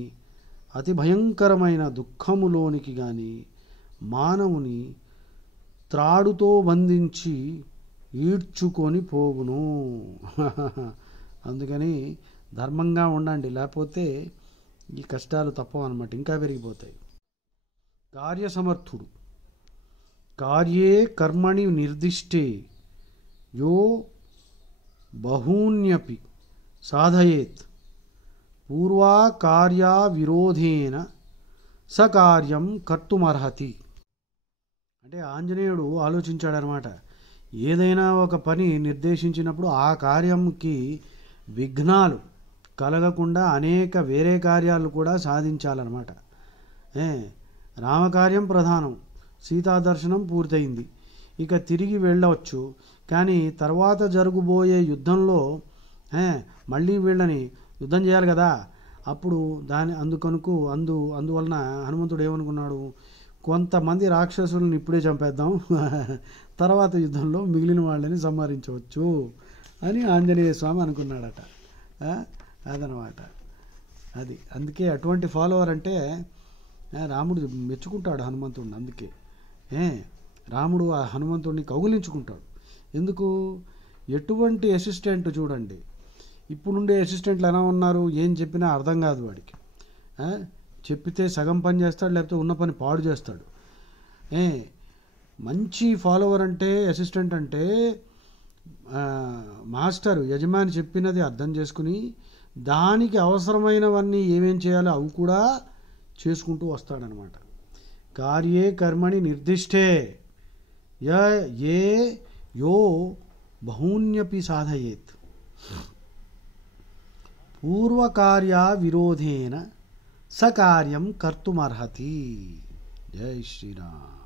అతి భయంకరమైన దుఃఖములోనికి గాని మానవుని త్రాడుతో బంధించి ఈడ్చుకొని పోవును. అందుకని ధర్మంగా ఉండండి, లేకపోతే ఈ కష్టాలు తప్పవన్నమాట, ఇంకా పెరిగిపోతాయి. కార్యసమర్థుడు. కార్యే కర్మణి నిర్దిష్టే యో బహూన్యపి సాధయేత్ పూర్వాకార్యా విరోధేన సకార్యం కర్తుమర్హతి. అంటే ఆంజనేయుడు ఆలోచించాడనమాట. ఏదైనా ఒక పని నిర్దేశించినప్పుడు ఆ కార్యంకి విఘ్నాలు కలగకుండా అనేక వేరే కార్యాలు కూడా సాధించాలన్నమాట. రామకార్యం ప్రధానం, సీతాదర్శనం పూర్తయింది, ఇక తిరిగి వెళ్ళవచ్చు. కానీ తర్వాత జరగబోయే యుద్ధంలో మళ్ళీ వీళ్ళని యుద్ధం చేయాలి కదా. అప్పుడు అందువలన హనుమంతుడు ఏమనుకున్నాడు, కొంతమంది రాక్షసులను ఇప్పుడే చంపేద్దాం, తర్వాత యుద్ధంలో మిగిలిన వాళ్ళని సంహరించవచ్చు అని ఆంజనేయ స్వామి అనుకున్నాడట. అదనమాట అది. అందుకే అటువంటి ఫాలోవర్ అంటే రాముడు మెచ్చుకుంటాడు హనుమంతుడిని. అందుకే రాముడు ఆ హనుమంతుడిని కౌగిలించుకుంటాడు. ఎందుకు? ఎటువంటి అసిస్టెంట్ చూడండి, ఇప్పుడుండే అసిస్టెంట్లు ఎలా ఉన్నారు, ఏం చెప్పినా అర్థం కాదు వాడికి. చెప్పితే సగం పని చేస్తాడు, లేకపోతే ఉన్న పని పాడు చేస్తాడు. మంచి ఫాలోవర్ అంటే, అసిస్టెంట్ అంటే మాస్టరు యజమాని చెప్పినది అర్థం చేసుకుని దానికి అవసరమైనవన్నీ ఏమేం చేయాలో అవి కూడా చేసుకుంటూ వస్తాడనమాట. కార్యే కర్మణి నిర్దిష్టే యో బహూన్యపి సాధయేత్ పూర్వకార్యా విరోధేన సకార్యం కర్తుమర్హతి. జై శ్రీరామ్.